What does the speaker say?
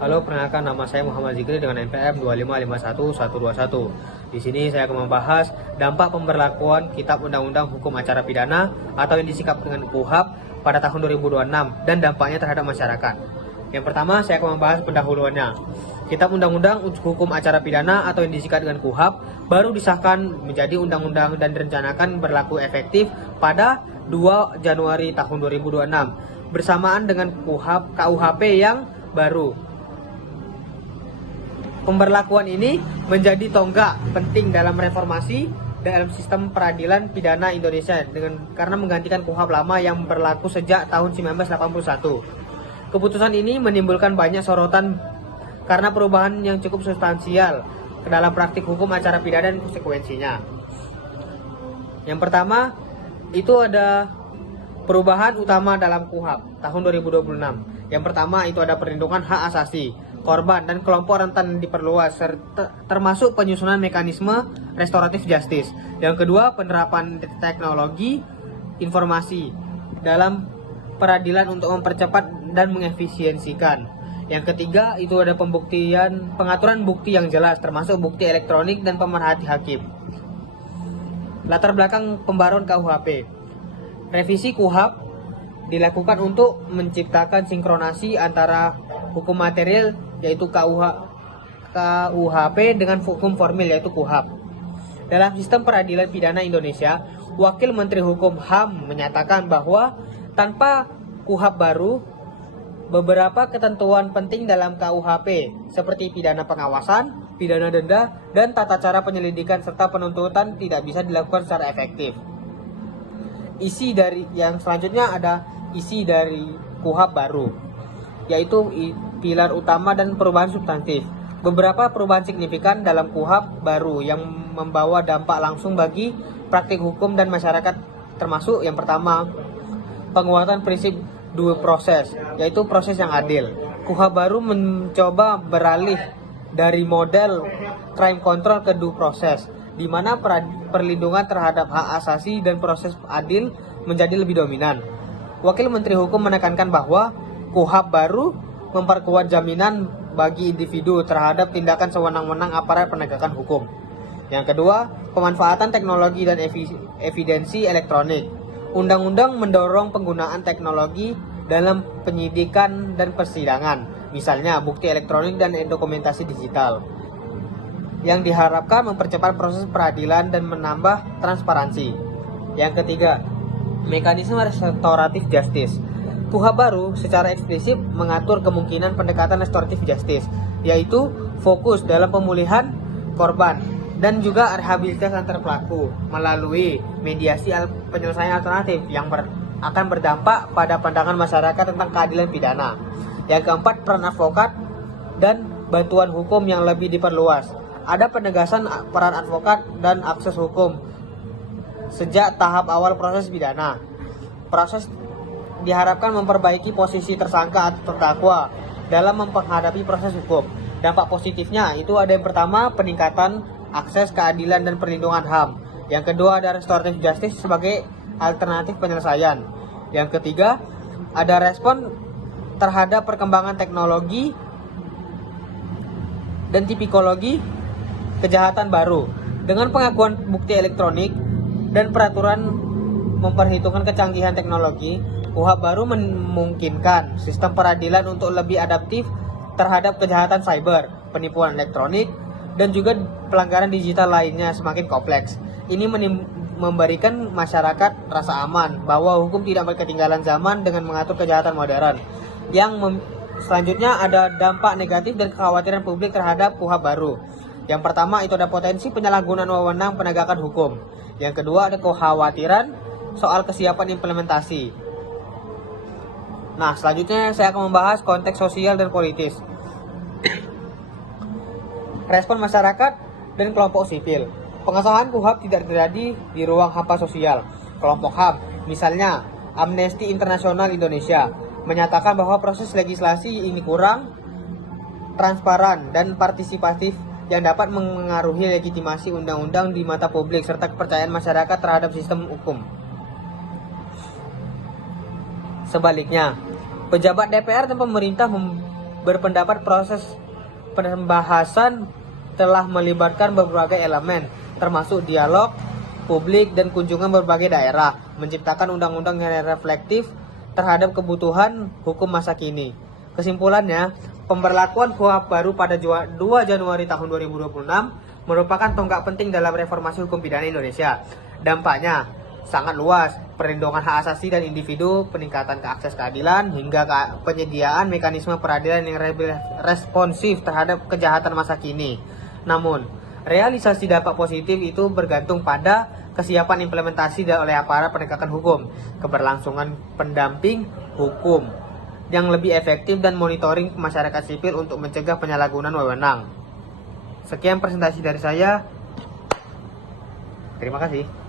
Halo, perkenalkan nama saya Muhammad Zikri dengan NPM 2551121. Di sini saya akan membahas dampak pemberlakuan Kitab Undang-Undang Hukum Acara Pidana atau yang disingkat dengan KUHP pada tahun 2026 dan dampaknya terhadap masyarakat. Yang pertama, saya akan membahas pendahuluannya. Kitab Undang-Undang Hukum Acara Pidana atau yang disingkat dengan KUHP baru disahkan menjadi undang-undang dan direncanakan berlaku efektif pada 2 Januari tahun 2026 bersamaan dengan KUHP yang baru. Pemberlakuan ini menjadi tonggak penting dalam reformasi dalam sistem peradilan pidana Indonesia karena menggantikan KUHP lama yang berlaku sejak tahun 1981. Keputusan ini menimbulkan banyak sorotan karena perubahan yang cukup substansial ke dalam praktik hukum acara pidana dan konsekuensinya. Yang pertama, itu ada perubahan utama dalam KUHP tahun 2026. Yang pertama itu ada perlindungan hak asasi korban dan kelompok rentan diperluas termasuk penyusunan mekanisme restoratif justice. Yang kedua, penerapan teknologi informasi dalam peradilan untuk mempercepat dan mengefisiensikan. Yang ketiga, itu ada pengaturan bukti yang jelas termasuk bukti elektronik dan pemerhati hakim. Latar belakang pembaruan KUHP. Revisi KUHP dilakukan untuk menciptakan sinkronasi antara hukum material yaitu KUHP dengan hukum formil yaitu KUHP. Dalam sistem peradilan pidana Indonesia, Wakil Menteri Hukum HAM menyatakan bahwa tanpa KUHP baru, beberapa ketentuan penting dalam KUHP seperti pidana pengawasan, pidana denda, dan tata cara penyelidikan serta penuntutan tidak bisa dilakukan secara efektif. Yang selanjutnya ada isi dari KUHP baru, yaitu pilar utama dan perubahan substantif. Beberapa perubahan signifikan dalam KUHP baru yang membawa dampak langsung bagi praktik hukum dan masyarakat termasuk yang pertama, penguatan prinsip due process, yaitu proses yang adil. KUHP baru mencoba beralih dari model crime control ke due process, di mana perlindungan terhadap hak asasi dan proses adil menjadi lebih dominan. Wakil Menteri Hukum menekankan bahwa KUHP baru memperkuat jaminan bagi individu terhadap tindakan sewenang-wenang aparat penegakan hukum. Yang kedua, pemanfaatan teknologi dan evidensi elektronik. Undang-undang mendorong penggunaan teknologi dalam penyidikan dan persidangan, misalnya bukti elektronik dan dokumentasi digital, yang diharapkan mempercepat proses peradilan dan menambah transparansi. Yang ketiga, mekanisme restoratif justice. KUHP baru secara eksplisit mengatur kemungkinan pendekatan restoratif justice, yaitu fokus dalam pemulihan korban dan juga rehabilitasi antar pelaku melalui mediasi penyelesaian alternatif yang akan berdampak pada pandangan masyarakat tentang keadilan pidana. Yang keempat, peran advokat dan bantuan hukum yang lebih diperluas. Ada penegasan peran advokat dan akses hukum sejak tahap awal proses pidana. Proses diharapkan memperbaiki posisi tersangka atau terdakwa dalam menghadapi proses hukum. Dampak positifnya itu ada yang pertama, peningkatan akses keadilan dan perlindungan HAM. Yang kedua, ada restoratif justice sebagai alternatif penyelesaian. Yang ketiga, ada respon terhadap perkembangan teknologi dan tipikologi kejahatan baru. Dengan pengakuan bukti elektronik dan peraturan memperhitungkan kecanggihan teknologi, KUHP baru memungkinkan sistem peradilan untuk lebih adaptif terhadap kejahatan cyber, penipuan elektronik, dan juga pelanggaran digital lainnya semakin kompleks. Ini memberikan masyarakat rasa aman bahwa hukum tidak ketinggalan zaman dengan mengatur kejahatan modern. Selanjutnya ada dampak negatif dan kekhawatiran publik terhadap KUHP baru. Yang pertama itu ada potensi penyalahgunaan wewenang penegakan hukum. Yang kedua ada kekhawatiran soal kesiapan implementasi. Nah, selanjutnya saya akan membahas konteks sosial dan politis. Respon masyarakat dan kelompok sipil. Pengesahan KUHP tidak terjadi di ruang hampa sosial. Kelompok HAM, misalnya Amnesty International Indonesia, menyatakan bahwa proses legislasi ini kurang transparan dan partisipatif yang dapat mengaruhi legitimasi undang-undang di mata publik serta kepercayaan masyarakat terhadap sistem hukum. Sebaliknya, pejabat DPR dan pemerintah berpendapat proses pembahasan telah melibatkan berbagai elemen, termasuk dialog publik dan kunjungan berbagai daerah, menciptakan undang-undang yang reflektif terhadap kebutuhan hukum masa kini. Kesimpulannya, pemberlakuan KUHP baru pada 2 Januari tahun 2026 merupakan tonggak penting dalam reformasi hukum pidana Indonesia. Dampaknya sangat luas, perlindungan hak asasi dan individu, peningkatan akses keadilan, hingga penyediaan mekanisme peradilan yang responsif terhadap kejahatan masa kini. Namun, realisasi dampak positif itu bergantung pada kesiapan implementasi oleh aparat penegakan hukum, keberlangsungan pendamping hukum yang lebih efektif, dan monitoring masyarakat sipil untuk mencegah penyalahgunaan wewenang. Sekian presentasi dari saya. Terima kasih.